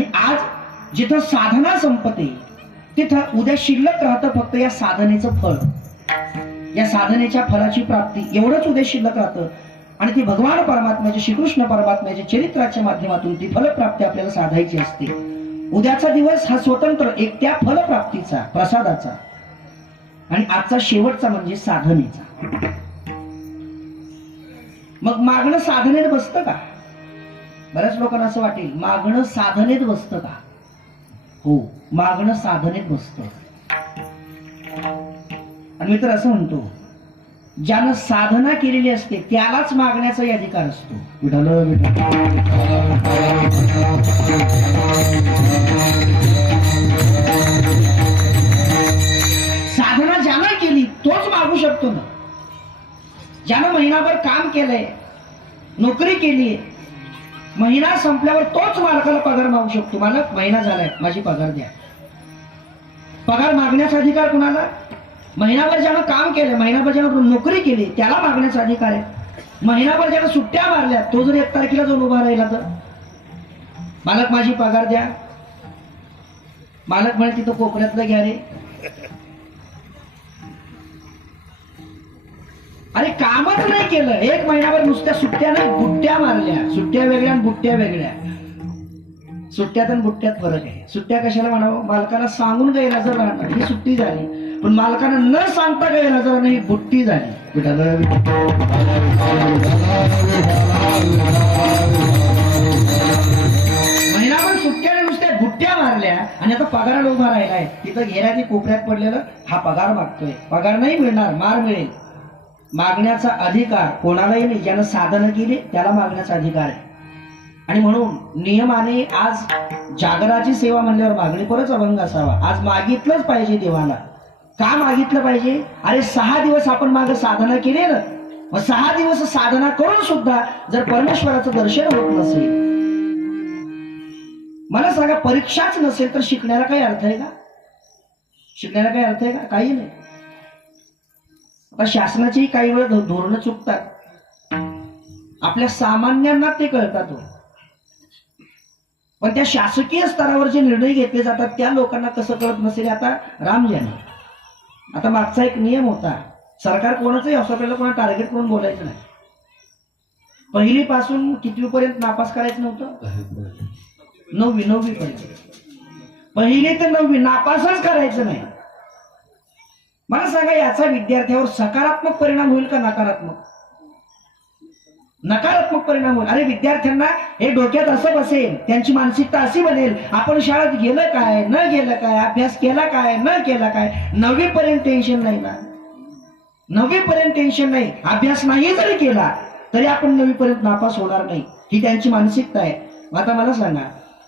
आणि आज जिथं साधना संपते तिथं उद्या शिल्लक राहतं फक्त या साधनेचं फळ. या साधनेच्या फळाची प्राप्ती एवढंच उद्या शिल्लक राहतं. आणि ती भगवान परमात्म्याच्या श्रीकृष्ण परमात्म्याच्या चरित्राच्या माध्यमातून ती फलप्राप्ती आपल्याला साधायची असते. उद्याचा दिवस हा स्वतंत्र एक त्या फलप्राप्तीचा प्रसादाचा. आणि आजचा शेवटचा म्हणजे साधनेचा. मग मागणं साधनेत बसतं का? बऱ्याच लोकांना असं वाटेल मागणं साधनेत बसतं का? हो मागणं साधनेत बसतं. आणि मी तर असं म्हणतो ज्यानं साधना केलेली असते त्यालाच मागण्याचाही अधिकार असतो. विठाल साधना ज्यानं केली तोच मागू शकतो ना. ज्यानं महिनाभर काम केलंय नोकरी केली महिना संपल्यावर तोच मालकाला पगार मागू शकतो. मालक महिना झालाय. माझी पगार द्या. पगार मागण्याचा अधिकार कुणाला? महिनाभर ज्यानं काम केलं महिनाभर ज्यानं नोकरी केली त्याला मागण्याचा अधिकार आहे. महिनाभर ज्यानं सुट्ट्या मारल्या तो जर एक तारखेला जाऊन उभा राहिला तर? मालक माझी पगार द्या. मालक म्हणे तिथं कोपऱ्यातलं घ्या रे. अरे कामच नाही केलं. एक महिनाभर नुसत्या सुट्ट्या नाही बुट्ट्या मारल्या. सुट्ट्या वेगळ्या आणि बुट्ट्या वेगळ्या. सुट्ट्यात आणि बुट्ट्यात फरक आहे. सुट्ट्या कशाला म्हणावं? मालकाला सांगून गैरहजर राहणार ही सुट्टी झाली. पण मालकाला न सांगता गैरहजर राहणं ही बुट्टी झाली. महिनाभर सुट्ट्याने नुसत्या गुट्ट्या मारल्या आणि आता पगाराला उभा राहिलाय. तिथं घेऱ्या ते कोपऱ्यात पडलेलं हा पगार मागतोय. पगार नाही मिळणार मार मिळेल. मागण्याचा अधिकार कोणालाही नाही. ज्यानं साधनं केली त्याला मागण्याचा अधिकार आहे. आणि म्हणून नियमाने आज जागराची सेवा म्हणल्यावर मागणीपरच अभंग असावा. आज मागितलंच पाहिजे देवाला. का मागितलं पाहिजे? अरे सहा दिवस आपण माग साधना केली ना मग सहा दिवस साधना करून सुद्धा जर परमेश्वराचं दर्शन होत नसेल मला सांगा परीक्षाच नसेल तर शिकण्याला काही अर्थ आहे का? शिकण्याला काही अर्थ आहे का? काही नाही. तर शासनाची काही वेळ धोरणं चुकतात. आपल्या सामान्यांना ते कळतात हो. पण त्या शासकीय स्तरावर जे निर्णय घेतले जातात त्या लोकांना कसं कळत नसेल आता राम याने. आता मागचा एक नियम होता. सरकार कोणाचंही असं आपल्याला कोणा टार्गेट करून बोलायचं नाही. पहिली पासून नापास करायचं नव्हतं? नववी नववी पर्यंत पहिली तर नववी नापासच करायचं नाही. मला सांगा याचा विद्यार्थ्यावर सकारात्मक परिणाम होईल का नकारात्मक? नकारात्मक परिणाम होईल. अरे विद्यार्थ्यांना हे डोक्यात असं बसेल त्यांची मानसिकता अशी बनेल आपण शाळेत गेलं काय न गेलं काय अभ्यास केला काय न केला काय नववी पर्यंत टेन्शन नाही ना? नववी पर्यंत टेन्शन नाही. अभ्यास नाही जरी केला तरी आपण नवीपर्यंत नापास होणार नाही. ही त्यांची मानसिकता आहे. आता मला सांगा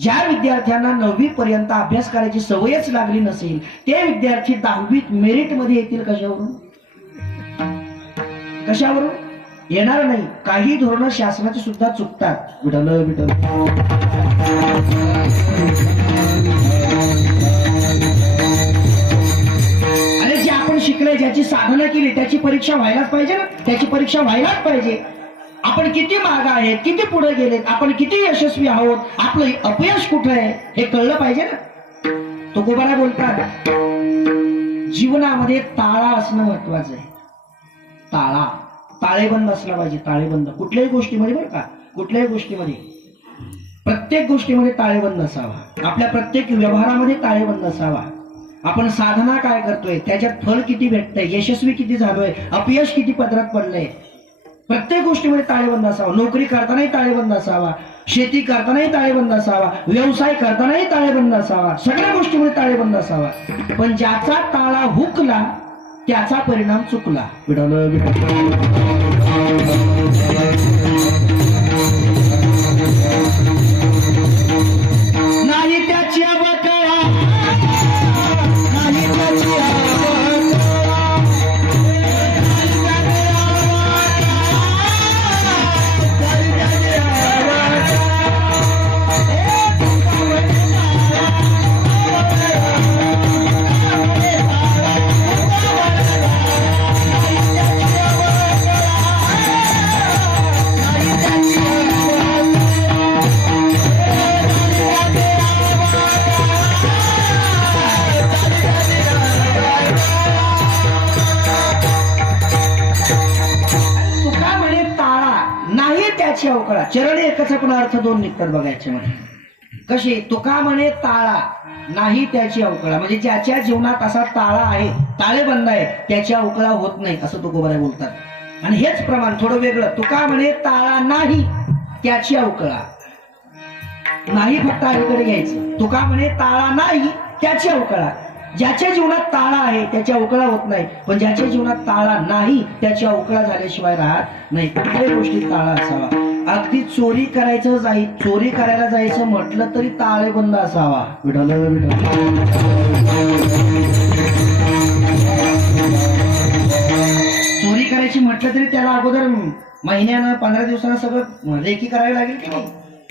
ज्या विद्यार्थ्यांना नववी पर्यंत अभ्यास करायची सवयच लागली नसेल ते विद्यार्थी दहावीत मेरिटमध्ये येतील कशावरून? कशावरून? येणार नाही. काही धोरणं शासनाची सुद्धा चुकतात. विठल विठल अरे जे आपण शिकले ज्याची साधना केली त्याची परीक्षा व्हायलाच पाहिजे ना? त्याची परीक्षा व्हायलाच पाहिजे. आपण किती माग आहेत किती पुढे गेलेत आपण किती यशस्वी आहोत आपलं अपयश कुठं आहे हे कळलं पाहिजे ना? तो गोबारा बोलतात जीवनामध्ये ताळा असणं महत्वाचं आहे. ताळा ताळेबंद असला पाहिजे ताळेबंद कुठल्याही गोष्टीमध्ये बरं का कुठल्याही गोष्टीमध्ये. प्रत्येक गोष्टीमध्ये ताळेबंद असावा. आपल्या प्रत्येक व्यवहारामध्ये ताळेबंद असावा. आपण साधना काय करतोय त्याच्यात फळ किती भेटतंय यशस्वी किती झालोय अपयश किती पदरात पडलंय प्रत्येक गोष्टीमध्ये ताळेबंद असावा. नोकरी करतानाही ताळेबंद असावा. शेती करतानाही ताळेबंद असावा. व्यवसाय करतानाही ताळेबंद असावा. सगळ्या गोष्टीमध्ये ताळेबंद असावा. पण ज्याचा ताळा हुकला त्याचा परिणाम चुकला. चरण पण अर्थ दोन निघतात बघा याच्यामध्ये कसे तुका म्हणे ताळा नाही त्याची अवकळा. म्हणजे ज्याच्या जीवनात असा ताळा आहे ताळेबंद आहे त्याची अवकळा होत नाही असं तुकोबराय बोलतात. आणि हेच प्रमाण थोडं वेगळं. तुका म्हणे ताळा नाही त्याची अवकळा. नाही फक्त अलीकडे घ्यायचं. तुका म्हणे ताळा नाही त्याची अवकळा. ज्याच्या जीवनात ताळा आहे त्याची अवकळा होत नाही. पण ज्याच्या जीवनात ताळा नाही त्याची अवकळा झाल्याशिवाय राहत नाही. कुठल्याही गोष्टीत ताळा असावा. अगदी चोरी करायचं जाई चोरी करायला जायचं म्हटलं तरी ताळेबंद असावा. विठ्ठल चोरी करायची म्हटलं तरी त्याला अगोदर महिन्यानं पंधरा दिवसानं सगळं रेखी करावी लागेल की नाही?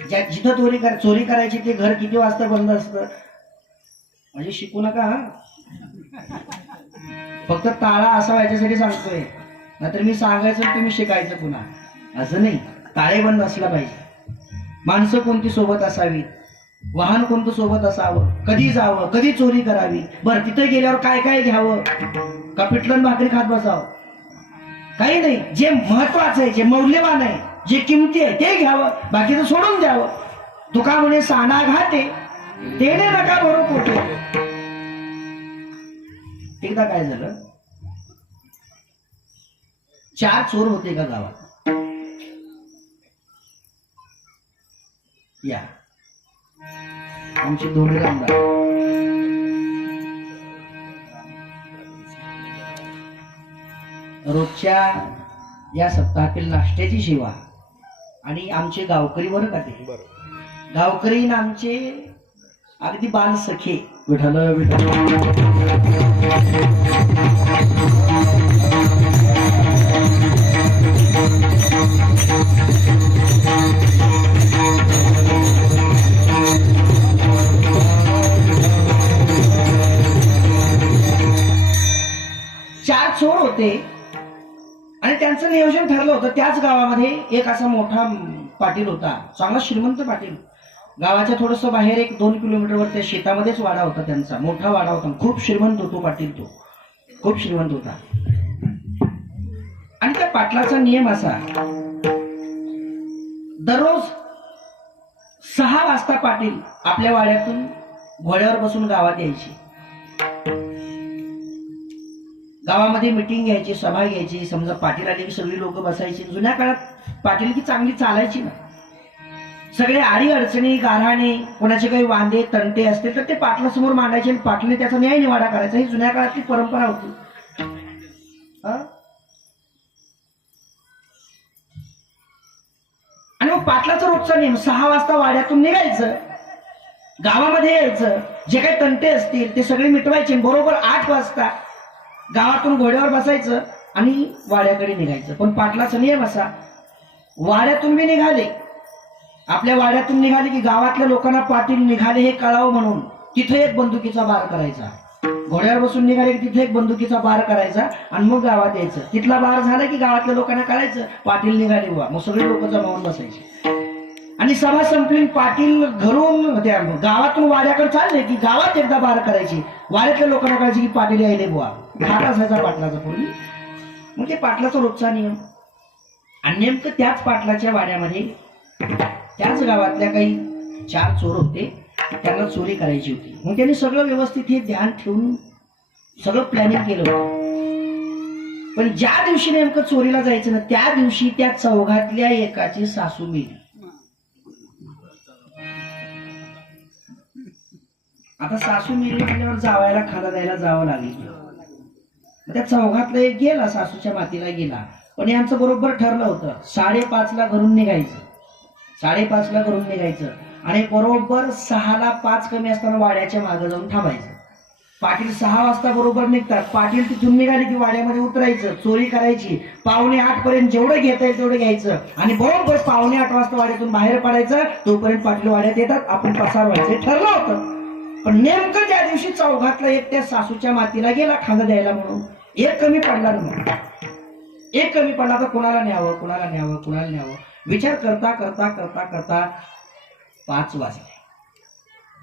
ज्या जिथं चोरी कर चोरी करायची ते घर किती वाजता बंद असतं? म्हणजे शिकू नका हा? फक्त ताळा असा याच्यासाठी सांगतोय. नाहीतर मी सांगायचं तुम्ही शिकायचं पुन्हा. असं नाही. ताळेबंद असला पाहिजे. माणसं कोणती सोबत असावी वाहन कोणतं सोबत असावं? कधी जावं? कधी चोरी करावी? बरं तिथे गेल्यावर काय काय घ्यावं? का पिठलं भाकरी खात बसावं? काही नाही. जे महत्वाचं आहे जे मौल्यवान आहे जे किमती आहे ते घ्यावं. बाकीचं सोडून द्यावं. तुका म्हणे साना घाते. तेने नका भरू पोटे. एकदा काय झालं? चार चोर होते का गावात? या. आमचे दोन्ही आमदार रोजच्या या सप्ताहातील नाश्त्याची सेवा आणि आमचे गावकरी बरं का ते? गावकरी आमचे अगदी बाल सखे विठल विठल चार चोर होते. आणि त्यांचं नियोजन ठरलं होतं. त्याच गावामध्ये एक असा मोठा पाटील होता. चांगला श्रीमंत पाटील. गावाच्या थोडस बाहेर एक दोन किलोमीटरवर त्या शेतामध्येच वाडा होता त्यांचा. मोठा वाडा होता. खूप श्रीमंत होतो पाटील तो. खूप श्रीमंत होता. आणि त्या पाटलाचा नियम असा. दररोज सहा वाजता पाटील आपल्या वाड्यातून घोड्यावर बसून गावात यायची. गावामध्ये मिटिंग घ्यायची सभा घ्यायची. समजा पाटील आले की सगळी लोक बसायची. जुन्या काळात पाटील की चांगली चालायची ना. सगळे आडी अडचणी गाऱ्हाणे कोणाचे काही वांदे तंटे असतील तर ते पाटलासमोर मांडायचे आणि पाटलीने त्याचा न्याय निवाडा करायचा. ही जुन्या काळातली परंपरा होती. आणि मग पाटलाचा रोजचा नेम सहा वाजता वाड्यातून निघायचं. गावामध्ये यायचं. जे काही तंटे असतील ते सगळे मिटवायचे बरोबर आठ वाजता गावातून घोड्यावर बसायचं आणि वाड्याकडे निघायचं. पण पाटलाचा नियम असा वाड्यातून मी निघाले. आपल्या वाड्यातून निघाले की गावातल्या लोकांना पाटील निघाले हे कळावं म्हणून तिथे एक बंदुकीचा बार करायचा. घोड्यावर बसून निघाले की तिथे एक बंदुकीचा बार करायचा आणि मग गावात यायचं. तिथला बार झाला की गावातल्या लोकांना कळायचं पाटील निघाले बुवा. मग सगळे लोक जमावून बसायचे. आणि सभा संपली पाटील घरून त्या गावातून वाड्याकडे चालले की गावात एकदा बार करायची. वाड्यातल्या लोकांना कळायचे की पाटील यायले बुवा. घाट असायचा पाटलाचा पूर्वी मग ते पाटलाचा रोजचा नियम. आणि नेमकं त्याच पाटलाच्या वाड्यामध्ये त्याच गावातल्या काही चार चोर होते त्यांना चोरी करायची होती. मग त्यांनी सगळं व्यवस्थित हे ध्यान ठेवून सगळं प्लॅनिंग केलं. होतं पण ज्या दिवशी नेमकं चोरीला जायचं ना त्या दिवशी त्या चौघातल्या एकाची सासू मेली. आता सासू मेली म्हणल्यावर जावायला खाला द्यायला जावं लागेल. त्या चौघातला एक गेला सासूच्या मातीला गेला. पण यांचं बरोबर ठरलं होतं. साडेपाचला घरून निघायचं. साडेपाचला घरून निघायचं. आणि बरोबर सहाला पाच कमी असताना वाड्याच्या मागे जाऊन थांबायचं. पाटील सहा वाजता बरोबर निघतात. पाटील तिथून निघाले की वाड्यामध्ये उतरायचं. चोरी करायची. पावणे आठ पर्यंत जेवढं घेता येईल तेवढं घ्यायचं. आणि बरोबर पावणे आठ वाजता वाड्यातून बाहेर पडायचं. तोपर्यंत पाटील वाड्यात येतात. आपण पसार व्हायचं. ठरलं होतं. पण नेमकं त्या दिवशी चौघातला एक त्या सासूच्या मातीला गेला खांदा द्यायला म्हणून. एक कमी पडला ना एक कमी पडला तर कुणाला न्यावं कुणाला न्यावं कुणाला न्यावं? विचार करता करता करता करता पाच वाजले.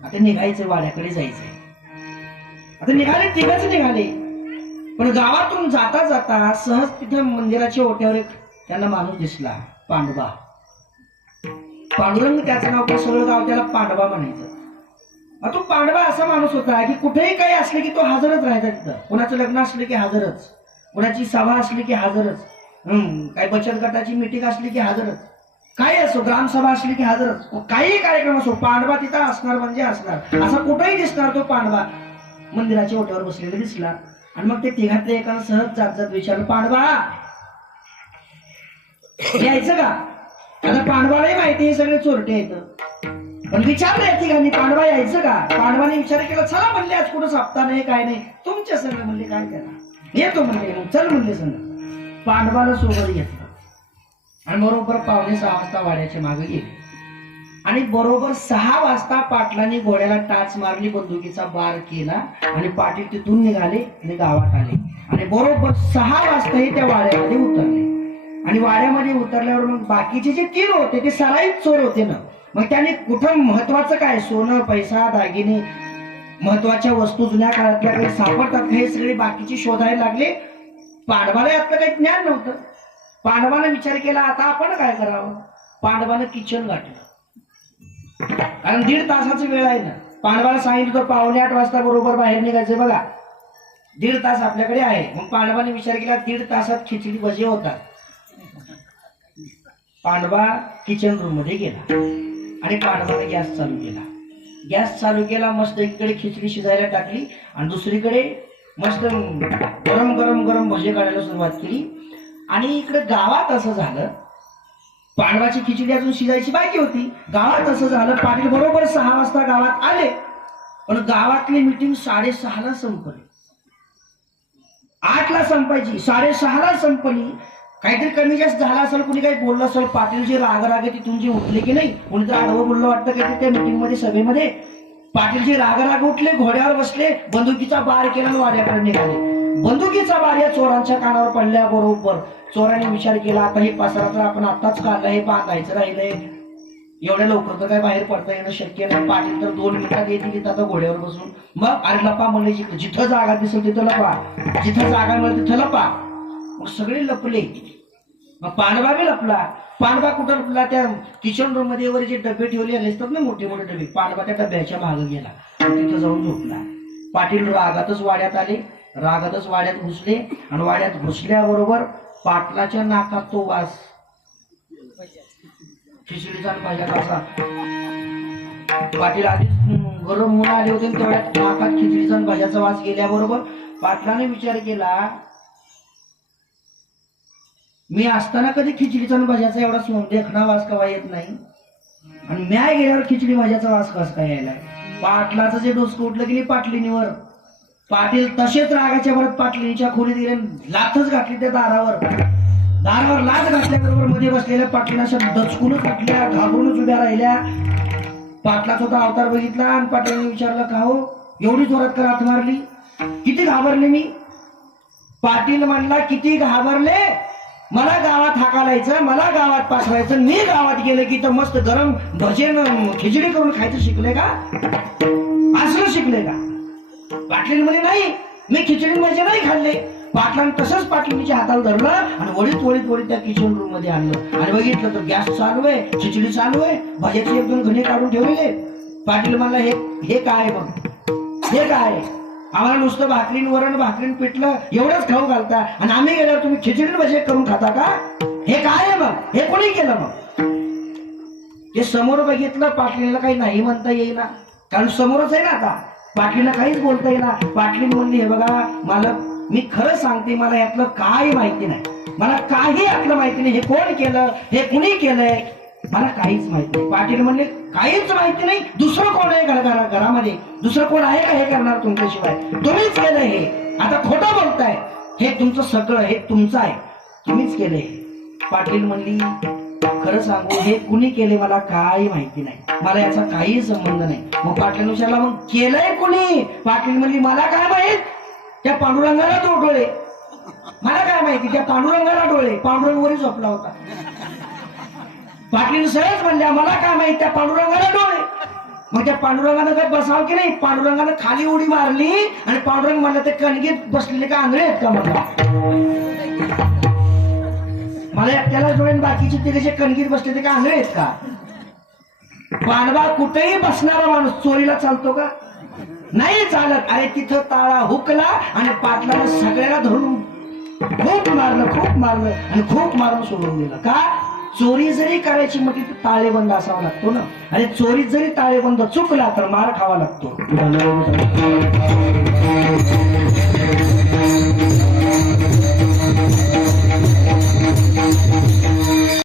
आता निघायचं वाड्याकडे जायचंय. आता निघाले तिघच निघाले. पण गावातून जाता जाता सहज तिथे मंदिराच्या ओट्यावर एक त्यांना माणूस दिसला पांडवा पांडुरंग त्याचं नाव काय? सगळं गाव त्याला पांडवा म्हणायचं. मग तो पांडवा असा माणूस होता की कुठेही काही असले की तो हजरच राहायचा तिथं. कुणाचं लग्न असलं की हजरच. कुणाची सभा असली की हजरच. हम्म काही बचत गटाची मिटिंग असली की हजरच. काही असो ग्रामसभा असली की हजरच. काही कार्यक्रम असो पांडवा तिथं असणार म्हणजे असणार. असा कुठेही दिसणार तो पांडवा. मंदिराच्या ओट्यावर बसलेला दिसला. आणि मग ते तिघातल्या एकानं सहज जात जात विचारलं पांडवा यायचं का? आता पांडवालाही माहिती हे सगळे चोरटे आहेत. पण विचारलं या ठिकाणी पांडवा यायचं का? पांडवाने विचार केला चला म्हणले आज कुठं साप्ताह नाही काय नाही. तुमच्या संग म्हणले काय करा? येतो म्हणले मग चल म्हणले संग. पांडवाला सोबत घेतलं. आणि बरोबर पावणे सहा वाजता वाड्याच्या मागे गेले. आणि बरोबर सहा वाजता पाटलांनी घोड्याला टाच मारली बंदुकीचा बार केला आणि पाटील तिथून निघाले आणि गावात आले. आणि बरोबर सहा वाजताही त्या वाड्यामध्ये उतरले. आणि वाड्यामध्ये उतरल्यावर मग बाकीचे जे तीन होते ते सराईत चोर होते ना. मग त्याने कुठं महत्वाचं काय? सोनं पैसा दागिने महत्त्वाच्या वस्तू जुन्या काळातल्या काही सापडतात हे सगळे बाकीची शोधायला लागले. पांडवाला यातलं काही ज्ञान नव्हतं. पांडवानं विचार केला आता आपण काय करावं? पांडवानं किचन गाठलं. कारण दीड तासाची वेळ आहे ना. पांडवाला सांगितलं तर पावणे आठ वाजता बरोबर बाहेर निघायचं बघा. दीड तास आपल्याकडे आहे. मग पांडवाने विचार केला दीड तासात खिचडी भजे होतात. पांडवा किचन रूममध्ये गेला. आणि पांडवाने गॅस चालू केला. गॅस चालू केला मस्त इकडे खिचडी शिजायला टाकली आणि दुसरीकडे मस्त गरम गरम गरम भजे काढायला सुरुवात केली. आणि इकडे गावात असं झालं पाडवाची खिचडी अजून शिजायची बाकी होती. गावात असं झालं पाटील बरोबर सहा वाजता गावात आले. पण गावातली मिटिंग साडेसहाला संपली. आठला संपायची साडेसहाला संपली. काहीतरी कमी जास्त झाला असेल कुणी काही बोललं असेल पाटील जे राग राग तिथून जे उठली की नाही कोणीतरी आडवं बोललं वाटतं काहीतरी त्या मिटिंगमध्ये सभेमध्ये पाटील जे राग राग उठले घोड्यावर बसले बंदुकीचा बार केला वाड्याकडे निघाले. बंदुकीचा बार या चोरांच्या कानावर पडल्या बरोबर चोरांनी विचार केला आता हे पसारा तर आपण आताच काढला हे बांधायचं राहिलंय. एवढ्या लवकर तर काय बाहेर पडता येणं शक्य नाही. पाटील तर दोन मिनिटात येतील आता घोड्यावर बसून. मग अरे लपा म्हणजे जिथं जिथं जागा दिसेल तिथं लपा. जिथं जागा मिळेल तिथं लपा. मग सगळे लपले. मग पांडवा बी लपला. पांडवा कुठं लपला? त्या किचन रूममध्ये वर जे डबे ठेवले असतात ना मोठे मोठे डबे. पांडवा त्या डब्याच्या भाग गेला. आणि तिथं जाऊन झोपला. पाटील रागातच वाड्यात आले. रागातच वाड्यात घुसले. आणि वाड्यात घुसल्याबरोबर पाटलाच्या नाकात तो वास. खिचडीचा आणि भाज्याचा असा पाटील आधीच गरम होऊन आले होते तेवढ्या तेवढ्यात नाकात खिचडीचा भाज्याचा वास गेल्याबरोबर पाटलाने विचार केला मी असताना कधी खिचडीचा आणि भाज्याचा एवढा देखणा वास कवा येत नाही. आणि म्या गेल्यावर खिचडी भाज्याचा वास कस काय यायलाय पाटलाचं जे डोसकं उठलं की पाटलीनीवर पाटील तसेच रागाच्या परत पाटलीच्या खोलीत गेले लाथच घातली त्या दारावर. दारावर लाच घातल्याबरोबरमध्ये बसलेल्या पाटलीनं अशा दचकूनच उठल्या घाबरूनच उभ्या राहिल्या. पाटलाचा होता अवतार बघितला आणि पाटलाने विचारलं का हो? एवढी जोरात तर हात मारली? किती घाबरले मी? पाटील म्हणला किती घाबरले? मला गावात हाकालायचं मला गावात पाठवायचं मी गावात गेलं की तर मस्त गरम भजेन खिचडी करून खायचं शिकले का? असलं शिकले का? बाटलींमध्ये नाही. मी खिचडी म्हणजे नाही खाल्ले. पाटलान तसंच पाटलीच्या हाताला धरलं आणि वळीत वळीत वळीत त्या किचन रूममध्ये आणलं. आणि बघितलं तर गॅस चालू आहे खिचडी चालू आहे. भाज्याचे एक दोन घणे काढून ठेवलेले पाटील म्हणला हे हे काय बघ? हे काय आम्हाला नुसतं भाकरीन वरण भाकरीन पिठलं एवढंच खाऊ घालता. आणि आम्ही गेल्यावर तुम्ही खिचडी भजे करून खाता का? हे काय आहे मग? हे कोणी केलं मग? हे समोर बघितलं पाटलीला काही नाही म्हणता येईना. कारण समोरच आहे ना आता. पाटलीला काहीच बोलता येईना. पाटली म्हणली हे बघा मला मी खरं सांगते मला यातलं काही माहिती नाही. मला काही यातलं माहिती नाही. हे कोण केलं? हे कुणी केलंय? मला काहीच माहिती नाही. पाटील म्हणले काहीच माहिती नाही. दुसरं कोण आहे घरा घरामध्ये? दुसरं कोण आहे का हे करणार तुमच्याशिवाय? तुम्हीच केलं हे. आता खोटं बोलताय. हे तुमचं सगळं हे तुमचं आहे. तुम्हीच केलंय पाटील म्हणली खरं सांगू हे कुणी केले मला काही माहिती नाही. मला याचा काही संबंध नाही. मग पाटील विचारला मग केलंय कुणी? पाटील म्हणली मला काय माहीत? त्या पांडुरंगाला तो डोळे. मला काय माहिती? त्या पांडुरंगाला डोळे. पांडुरंग वरी झोपला होता. पाटील सहज म्हणल्या मला काय माहीत त्या पांडुरंगाला डोळे. मग त्या पांडुरंगानं काय बसाव की नाही? पांडुरंगानं खाली उडी मारली आणि पांडुरंग म्हणलं ते कणगीत बसलेले का आंधळे आहेत का मला मला एकट्याला डोळे बाकीचे ते कसे कणगीत बसले ते का आंधळे आहेत का? पांडवा कुठेही बसणारा माणूस चोरीला चालतो का? नाही चालत. अरे तिथं ताळा हुकला आणि पाटलानं सगळ्याला धरून खूप मारलं खूप मारलं आणि खूप मारून सोडून दिलं. का? चोरी जरी करायची मग तिथे ताळेबंद असावा लागतो ना. आणि चोरीत जरी ताळेबंद चुकला तर मार खावा लागतो.